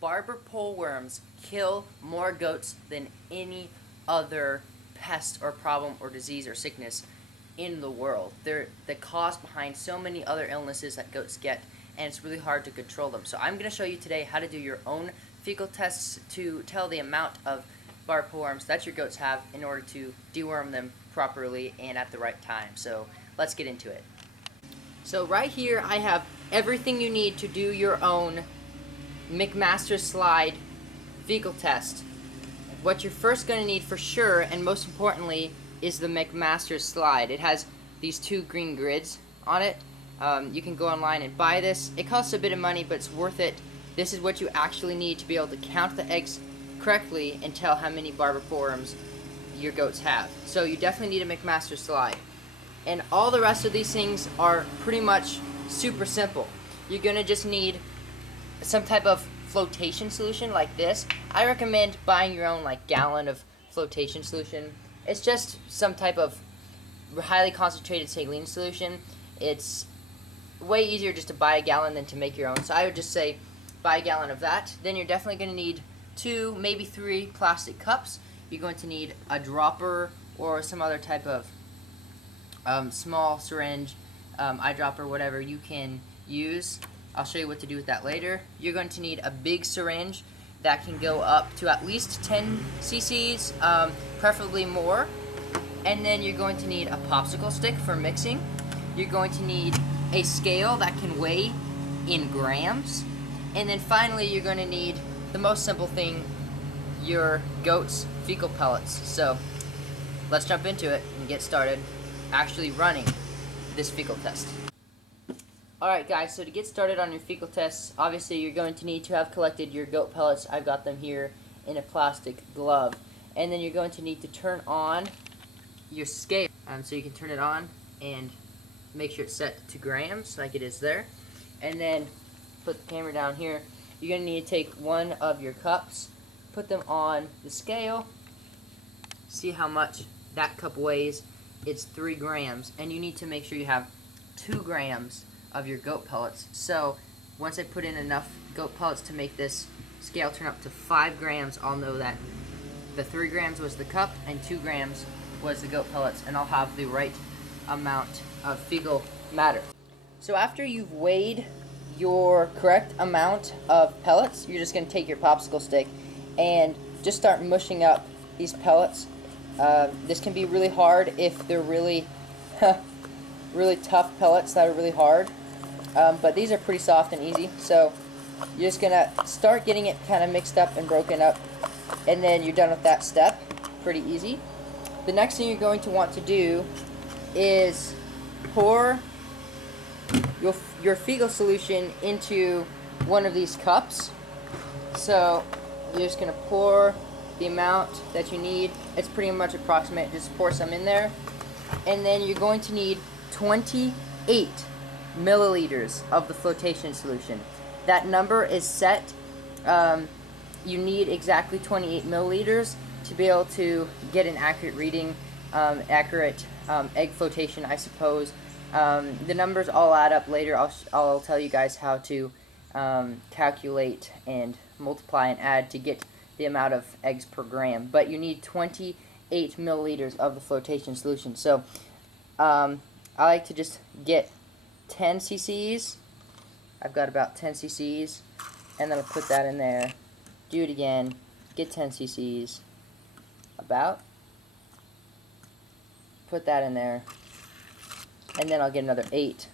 Barber pole worms kill more goats than any other pest or problem or disease or sickness in the world. They're the cause behind so many other illnesses that goats get, and it's really hard to control them. So I'm going to show you today how to do your own fecal tests to tell the amount of barber pole worms that your goats have in order to deworm them properly and at the right time. So let's get into it. So right here I have everything you need to do your own McMaster slide fecal test. What you're first going to need for sure, and most importantly, is the McMaster slide. It has these two green grids on it. You can go online and buy this. It costs a bit of money, but it's worth it. This is what you actually need to be able to count the eggs correctly and tell how many barber pole worms your goats have. So you definitely need a McMaster slide. And all the rest of these things are pretty much super simple. You're going to just need some type of flotation solution like this. I recommend buying your own gallon of flotation solution. It's just some type of highly concentrated saline solution. It's way easier just to buy a gallon than to make your own. So I would just say buy a gallon of that. Then you're definitely going to need 2, maybe 3 plastic cups. You're going to need a dropper or some other type of small syringe, eyedropper, whatever you can use. I'll show you what to do with that later. You're going to need a big syringe that can go up to at least 10 cc's, preferably more. And then you're going to need a popsicle stick for mixing. You're going to need a scale that can weigh in grams. And then finally you're going to need the most simple thing, your goat's fecal pellets. So let's jump into it and get started actually running this fecal test. Alright guys, so to get started on your fecal tests, obviously you're going to need to have collected your goat pellets. I've got them here in a plastic glove. And then you're going to need to turn on your scale. So you can turn it on and make sure it's set to grams like it is there. And then put the camera down here. You're going to need to take one of your cups, put them on the scale, see how much that cup weighs. It's 3 grams, and you need to make sure you have 2 grams of your goat pellets. So once I put in enough goat pellets to make this scale turn up to 5 grams, I'll know that the 3 grams was the cup and 2 grams was the goat pellets, and I'll have the right amount of fecal matter. So after you've weighed your correct amount of pellets, you're just going to take your popsicle stick and just start mushing up these pellets. This can be really hard if they're really really tough pellets that are really hard, but these are pretty soft and easy. So you're just gonna start getting it kind of mixed up and broken up, and then you're done with that step. Pretty easy. The next thing you're going to want to do is pour your fecal solution into one of these cups. So you're just gonna pour the amount that you need. It's pretty much approximate. Just pour some in there, and then you're going to need 28 milliliters of the flotation solution. That number is set. You need exactly 28 milliliters to be able to get an accurate reading, accurate egg flotation, I suppose. The numbers all add up later. I'll tell you guys how to calculate and multiply and add to get the amount of eggs per gram. But you need 28 milliliters of the flotation solution. So I like to just get 10 cc's. I've got about 10 cc's, and then I'll put that in there. Do it again. Get 10 cc's. About. Put that in there, and then I'll get another 8.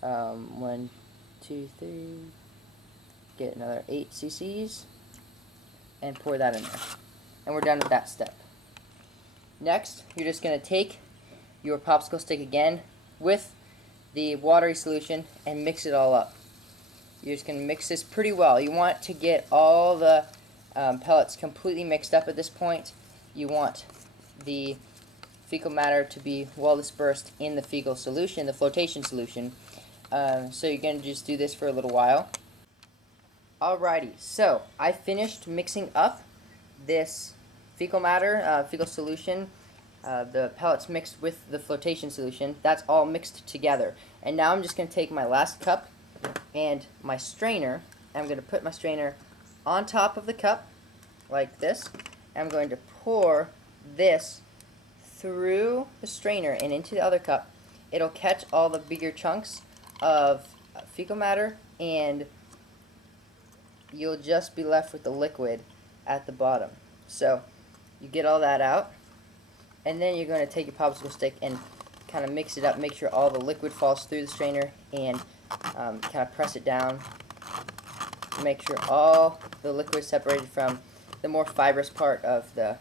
1, 2, 3. Get another 8 cc's, and pour that in there. And we're done with that step. Next, you're just going to take your popsicle stick again with the watery solution and mix it all up. You're just going to mix this pretty well. You want to get all the pellets completely mixed up at this point. You want the fecal matter to be well dispersed in the fecal solution, the flotation solution. So you're going to just do this for a little while. Alrighty, so I finished mixing up this fecal matter, fecal solution, the pellets mixed with the flotation solution. That's all mixed together. And now I'm just going to take my last cup and my strainer, I'm going to put my strainer on top of the cup, like this. I'm going to pour this through the strainer and into the other cup. It'll catch all the bigger chunks of fecal matter, and you'll just be left with the liquid at the bottom. So you get all that out, and then you're going to take your popsicle stick and kind of mix it up, make sure all the liquid falls through the strainer, and kind of press it down. Make sure all the liquid is separated from the more fibrous part of the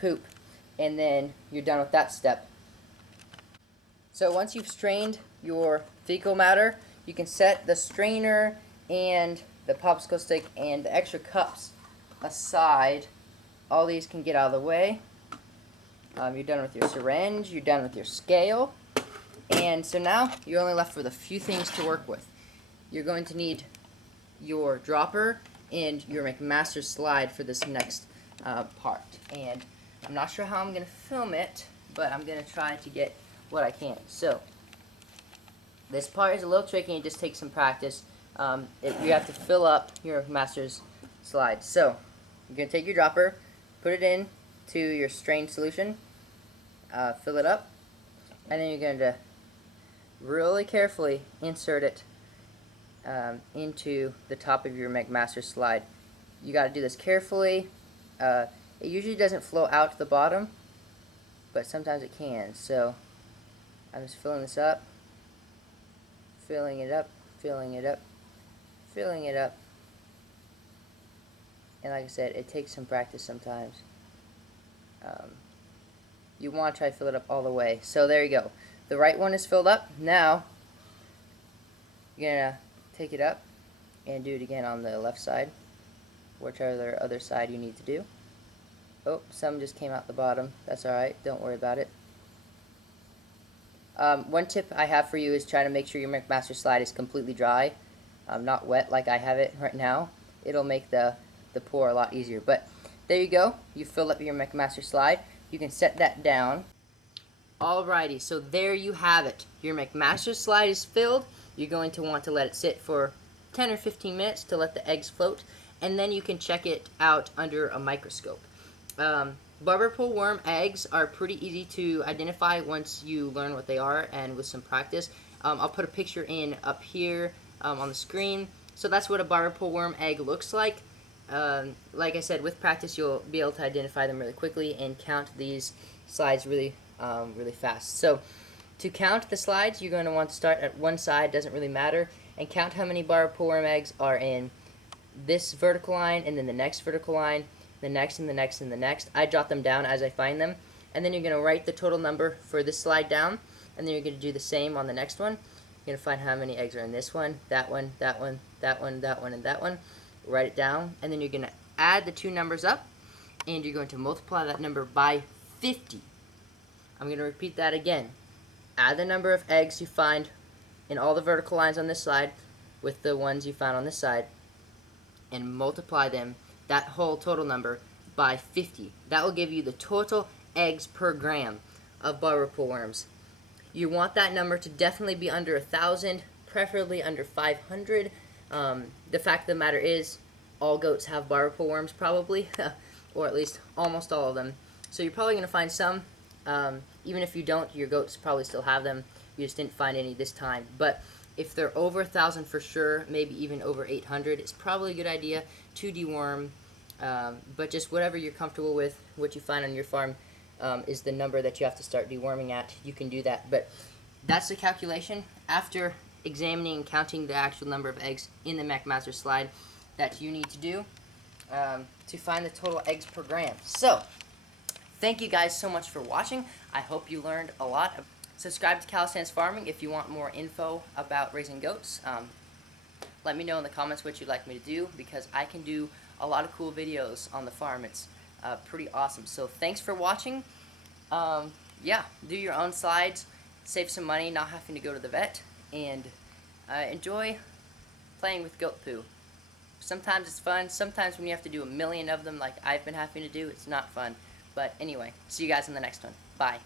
poop, and then you're done with that step. So once you've strained your fecal matter, you can set the strainer and the popsicle stick and the extra cups aside. All these can get out of the way. You're done with your syringe, you're done with your scale, and so now you're only left with a few things to work with. You're going to need your dropper and your McMaster slide for this next part. And I'm not sure how I'm going to film it, but I'm going to try to get what I can. So this part is a little tricky and it just takes some practice. You have to fill up your McMaster's slide. So you're going to take your dropper, put it in to your strained solution, fill it up, and then you're going to really carefully insert it into the top of your McMaster slide. You got to do this carefully. It usually doesn't flow out to the bottom, but sometimes it can. So I'm just filling this up, filling it up, filling it up, filling it up. And like I said, it takes some practice sometimes. You want to try to fill it up all the way. So there you go. The right one is filled up. Now you're going to take it up and do it again on the left side, whichever other side you need to do. Oh, some just came out the bottom. That's alright, don't worry about it. One tip I have for you is try to make sure your McMaster slide is completely dry, not wet like I have it right now. It'll make the pour a lot easier. But there you go, you filled up your McMaster slide. You can set that down. Alrighty, so there you have it. Your McMaster slide is filled. You're going to want to let it sit for 10 or 15 minutes to let the eggs float, and then you can check it out under a microscope. Barber Pole Worm eggs are pretty easy to identify once you learn what they are, and with some practice. I'll put a picture in up here on the screen. So that's what a Barber Pole Worm egg looks like. Like I said, with practice you'll be able to identify them really quickly and count these slides really fast. So to count the slides, you're going to want to start at one side, doesn't really matter, and count how many Barber Pole Worm eggs are in this vertical line, and then the next vertical line, the next, and the next, and the next. I jot them down as I find them, and then you're going to write the total number for this slide down, and then you're going to do the same on the next one. You're going to find how many eggs are in this one, that one, that one, that one, that one, and that one. Write it down, and then you're going to add the two numbers up, and you're going to multiply that number by 50. I'm going to repeat that again. Add the number of eggs you find in all the vertical lines on this side with the ones you found on this side, and multiply them, that whole total number, by 50. That will give you the total eggs per gram of Barber Pole Worms. You want that number to definitely be under 1,000, preferably under 500. The fact of the matter is, all goats have Barber Pole Worms probably, or at least almost all of them. So you're probably going to find some. Even if you don't, your goats probably still have them. You just didn't find any this time. But if they're over 1,000 for sure, maybe even over 800, it's probably a good idea to deworm. But just whatever you're comfortable with, what you find on your farm is the number that you have to start deworming at. You can do that. But that's the calculation after examining and counting the actual number of eggs in the McMaster slide that you need to do to find the total eggs per gram. So, thank you guys so much for watching. I hope you learned a lot. Subscribe to Calisthenics Farming if you want more info about raising goats. Let me know in the comments what you'd like me to do, because I can do a lot of cool videos on the farm. It's pretty awesome. So thanks for watching. Yeah, do your own slides, save some money, not having to go to the vet, and enjoy playing with goat poo. Sometimes it's fun. Sometimes when you have to do a million of them like I've been having to do, it's not fun. But anyway, see you guys in the next one. Bye.